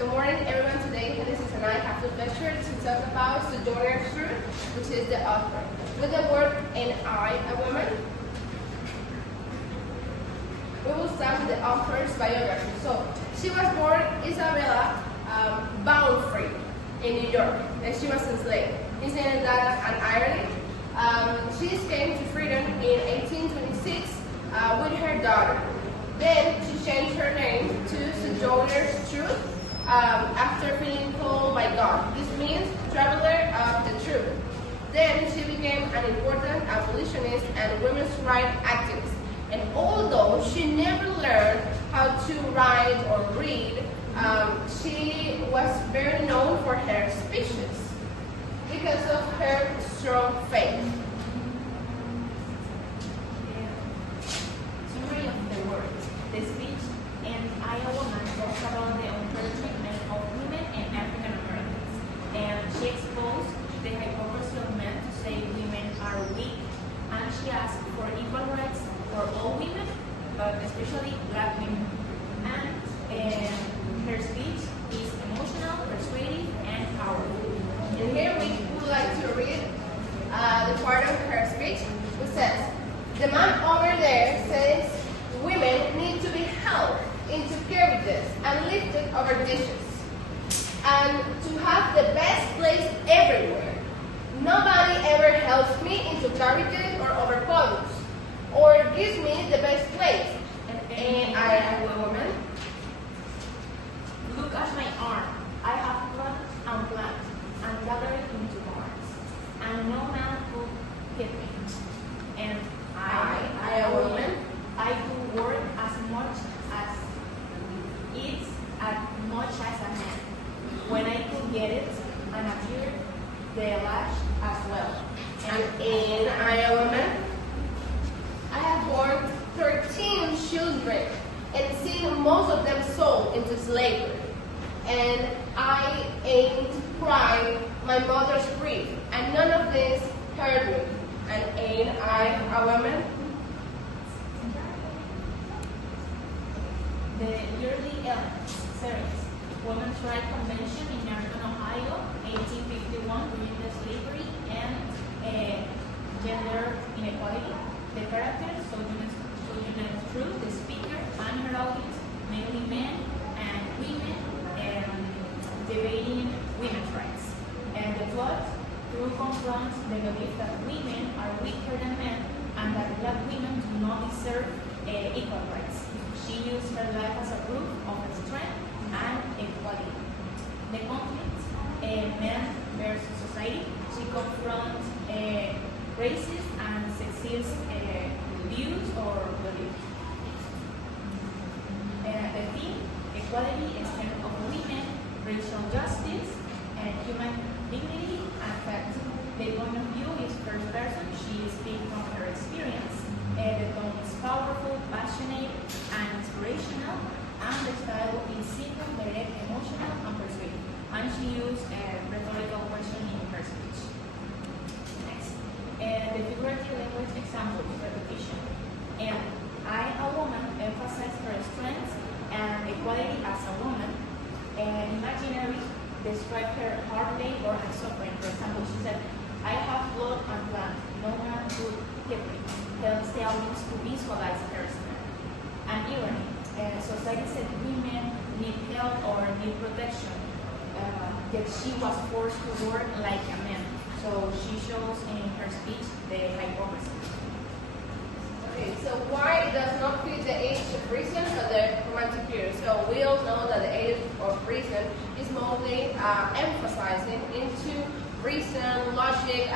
Good morning, everyone. Today, Genesis and I have the pleasure to talk about Sojourner Truth, which is the author. With the word "and I," a woman, we will start with the author's biography. So, she was born Isabella Boundfree in New York, and she was enslaved. His name is and Ireland. She escaped to freedom in 1826 with her daughter. Then she changed her name to Sojourner Truth after feeling called by God. This means traveler of the truth. Then she became an important abolitionist and women's rights activist. And although she never learned how to write or read, she was very known for her speeches because of her strong faith. Summary of the words. The speech "and I, a woman" talks about the unfair treatment of women and African Americans, and she exposed the hypocrisy of men to say women are weak, and she asked for equal rights for all women, but especially Black women. And her speech is emotional, persuasive, and powerful. And here we would like to read the part of her speech, which says, "The man over there says women need to be held into carriages and lifted over dishes, and to have the best place everywhere. Nobody ever helps me into carriages or over podiums, or gives me the best place. And I am a woman. Look at my arm. I have plants and gathered into barns, and no man could hit me. And I am a woman. I do work as much as a man. When I could get it, and appear the lash as well. And I am a woman. I have borne 13 children and seen most of them sold into slavery. And I ain't cried my mother's grief, and none of this hurt me. And ain't I a woman?" The yearly series, Women's Rights Convention in Northern Ohio, 1851, during the slavery and gender inequality. The characters, Sojourner Truth, the speaker, and her audience, mainly men and women, debating women's rights. And the plot, Truth confronts the belief that women are weaker than men and that Black women do not deserve equal rights. She used her life as a proof of her strength and equality. The conflict, men versus society, she confronts racist and sexist views or beliefs. The theme, equality, extent of women, racial justice, and human dignity and fact. The point of view is first person. She speaks from her experience. The tone is powerful, passionate, and inspirational, and the style is simple, direct, emotional, and persuasive. And she used rhetorical questioning in her speech. Next, the figurative language example, repetition. And I, a woman, emphasized her strengths and equality as a woman. Imaginary described her hard labor and suffering. For example, she said, "I have blood and blood. No man could hit me." Helps the audience to visualize her strength. And irony. Society said women need help or need protection. Yet she was forced to work like a man. So she shows in her speech the hypocrisy. Okay, so why it does not fit the age of reason or the romantic period? So we all know that the age of reason is mostly emphasizing into reason, logic,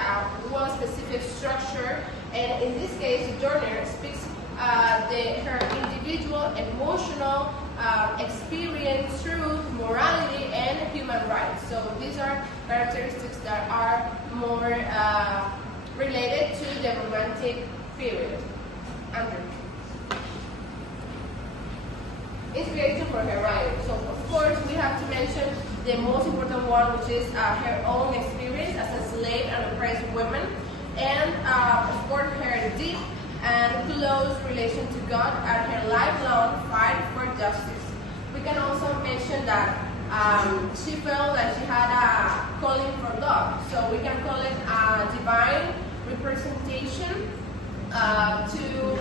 one specific structure, and in this case, Sojourner speaks her individual, emotional experience, truth, morality, and human rights. So these are characteristics that are more related to the romantic period. Andrew. Inspiration for her writing. So of course we have to mention the most important one, which is her own experience as a slave and oppressed woman, and of course her deep and close relation to God and her lifelong fight for justice. We can also mention that she felt that she had a calling for God. So we can call it a divine representation to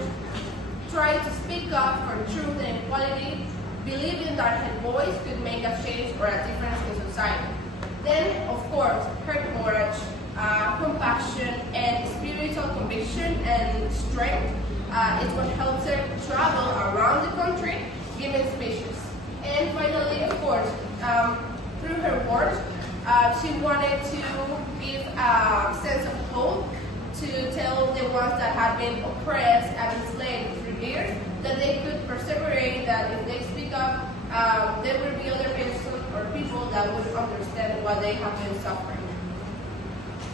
try to speak up for truth and equality, believing that her voice could make a change or a difference in society. Then, of course, her courage, compassion, and spiritual conviction and strength is what helps her travel around the country, giving speeches. And finally, of course, through her work, she wanted to give a sense of hope to tell the ones that had been oppressed and enslaved through years that they could perseverate, that if they speak up, there will be other persons or people that would understand what they have been suffering.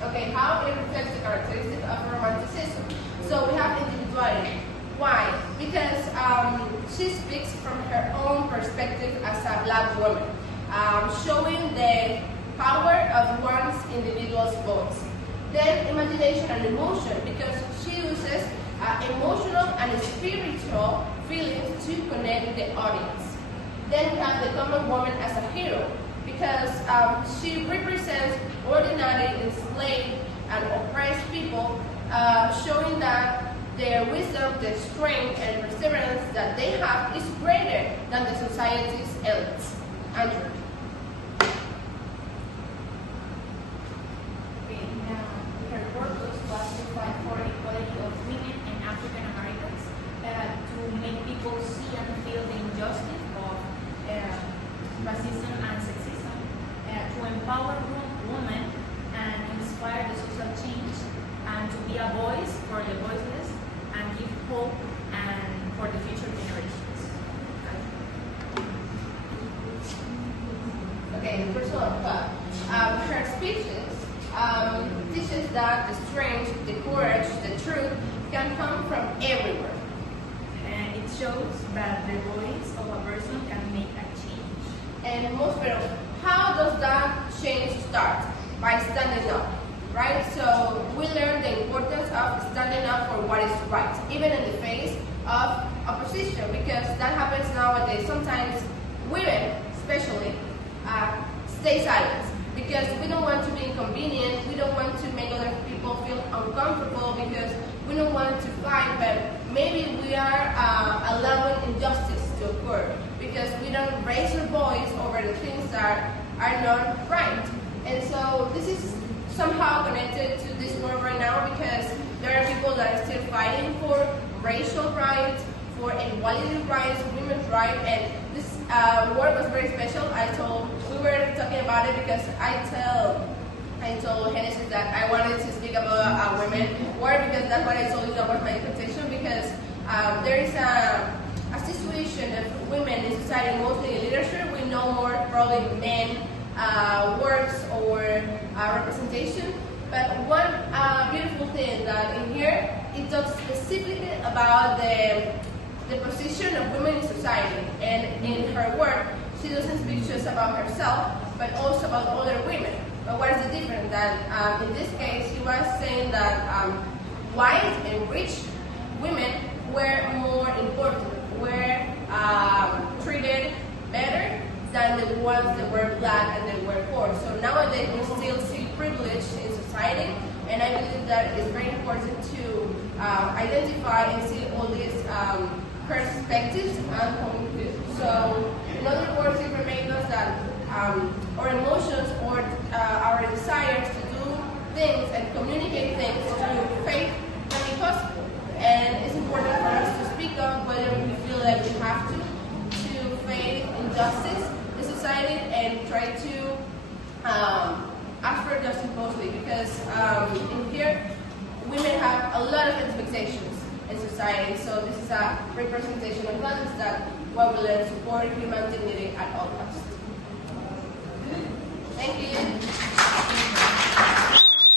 Okay, how it reflects the characteristics of romanticism. So we have individuality. Why? Because she speaks from her own perspective as a black woman, showing the power of one's individual's voice. Then imagination and emotion, because she uses emotional and spiritual feelings to connect with the audience. Then we have the common woman as a hero, because she represents ordinary, enslaved, and oppressed people, showing that their wisdom, their strength, and perseverance that they have is greater than the society's elites. Andrew. Her purpose was to fight for equality of women and African Americans, to make people see and feel the injustice of racism and sexism, to empower women and inspire the social change, and to be a voice for the voiceless and give hope and for the future generations. Okay, the personal thought. Her speeches teaches that the strength, the courage, the truth can come from everywhere. And it shows that the voice of a person can make a change. And most people, how does that change start? By standing up, right? So we learn the importance of standing up for what is right, even in the face of opposition, because that happens nowadays. Sometimes women, especially, stay silent because we don't want to be inconvenient, we don't want to make other people feel uncomfortable, because we don't want to fight, but maybe we are allowing injustice to occur because we don't raise our voice over the things that are not right. And so this is somehow connected to this world right now, because there are people that are still fighting for racial rights, for equality rights, women's rights, and this work was very special. We were talking about it because I told Genesis that I wanted to speak about women work, because that's what I told you that was my expectation, because there is a situation of women in society, mostly in literature. We know more probably men works or representation, but one beautiful thing that in here, it talks specifically about the position of women in society, and in her work, she doesn't speak just about herself, but also about other women. But what is the difference? That in this case, she was saying that white and rich women were more important, were treated better than the ones that were black and that were poor. So nowadays, we still see privilege in society, and I believe that it's very important to identify and see all these perspectives and point of view. So, in other words, it reminds us that our emotions or our desires to do things and communicate things through faith can be possible. And it's important for us to speak up whether we feel like we have to face injustice in society, and try to ask for justice mostly, because in here, women have a lot of expectations in society, so this is a representation of values that what we learn support human dignity at all costs. Thank you.